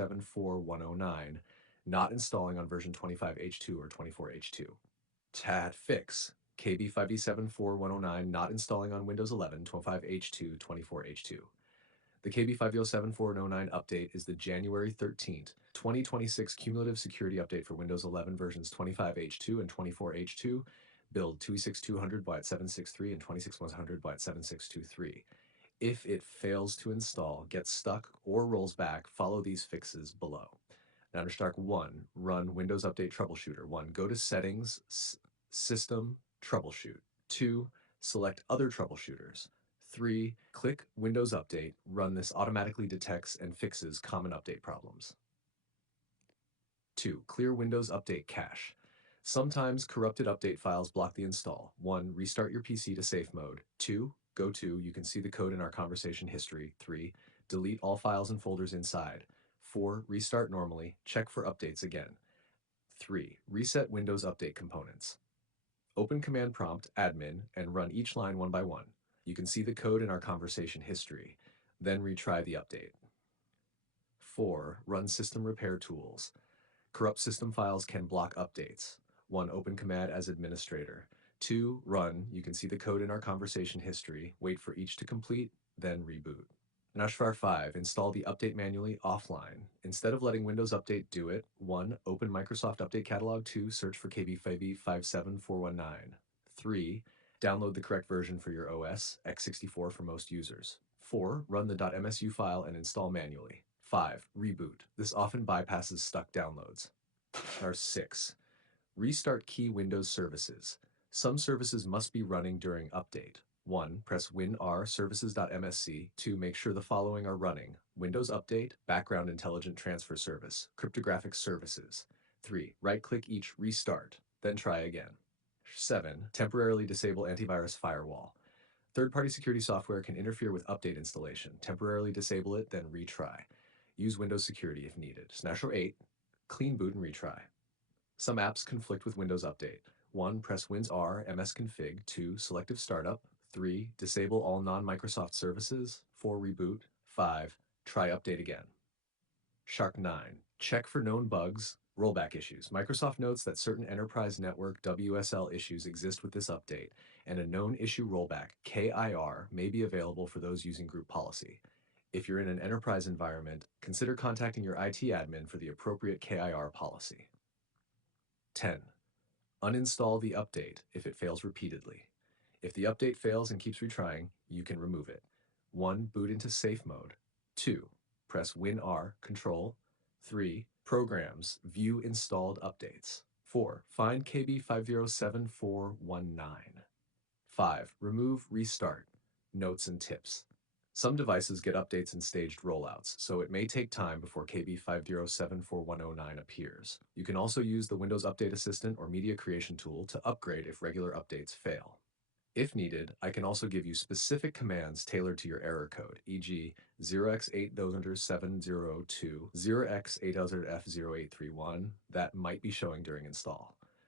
KB5074109, not installing on version 25H2 or 24H2. TAT fix KB5074109, not installing on Windows 11, 25H2, 24H2. The KB5074109 update is the January 13th, 2026 cumulative security update for Windows 11 versions 25H2 and 24H2, build 26200/763 and 26100/7623. If it fails to install, gets stuck, or rolls back, follow these fixes below. Now to start 1, run Windows Update Troubleshooter. 1, go to Settings, System, Troubleshoot. 2, select Other Troubleshooters. 3, click Windows Update. Run this automatically detects and fixes common update problems. 2, clear Windows Update cache. Sometimes corrupted update files block the install. 1, restart your PC to safe mode. 2, go to, you can see the code in our conversation history. 3, delete all files and folders inside. 4, restart normally, check for updates again. 3, reset Windows Update components. Open Command Prompt, Admin, and run each line one by one. You can see the code in our conversation history. Then retry the update. 4, run System Repair Tools. Corrupt system files can block updates. 1, open Command as administrator. 2, run, you can see the code in our conversation history, wait for each to complete, then reboot. Now for 5, install the update manually offline. Instead of letting Windows Update do it, 1, open Microsoft Update Catalog. 2, search for KB5074109. 3, download the correct version for your OS, x64 for most users. 4, run the .msu file and install manually. 5, reboot. This often bypasses stuck downloads. 6, restart key Windows services. Some services must be running during update. 1, press WinR services.msc. 2, make sure the following are running: Windows Update, Background Intelligent Transfer Service, Cryptographic Services. 3, right-click each, restart, then try again. 7, temporarily disable antivirus firewall. Third-party security software can interfere with update installation. Temporarily disable it, then retry. Use Windows Security if needed. 8, clean boot and retry. Some apps conflict with Windows Update. 1, press WinR msconfig. 2, selective startup. 3, disable all non-Microsoft services. 4, reboot. 5, try update again. 9, check for known bugs, rollback issues. Microsoft notes that certain enterprise network WSL issues exist with this update, and a known issue rollback, KIR, may be available for those using group policy. If you're in an enterprise environment, consider contacting your IT admin for the appropriate KIR policy. 10, uninstall the update if it fails repeatedly. If the update fails and keeps retrying, you can remove it. 1, boot into safe mode. 2, press WinR Control. 3, Programs, view installed updates. 4, find KB5074109. 5, remove restart. Notes and tips. Some devices get updates in staged rollouts, so it may take time before KB5074109 appears. You can also use the Windows Update Assistant or Media Creation tool to upgrade if regular updates fail. If needed, I can also give you specific commands tailored to your error code, e.g. 0x800702, 0x8000F0831, that might be showing during install.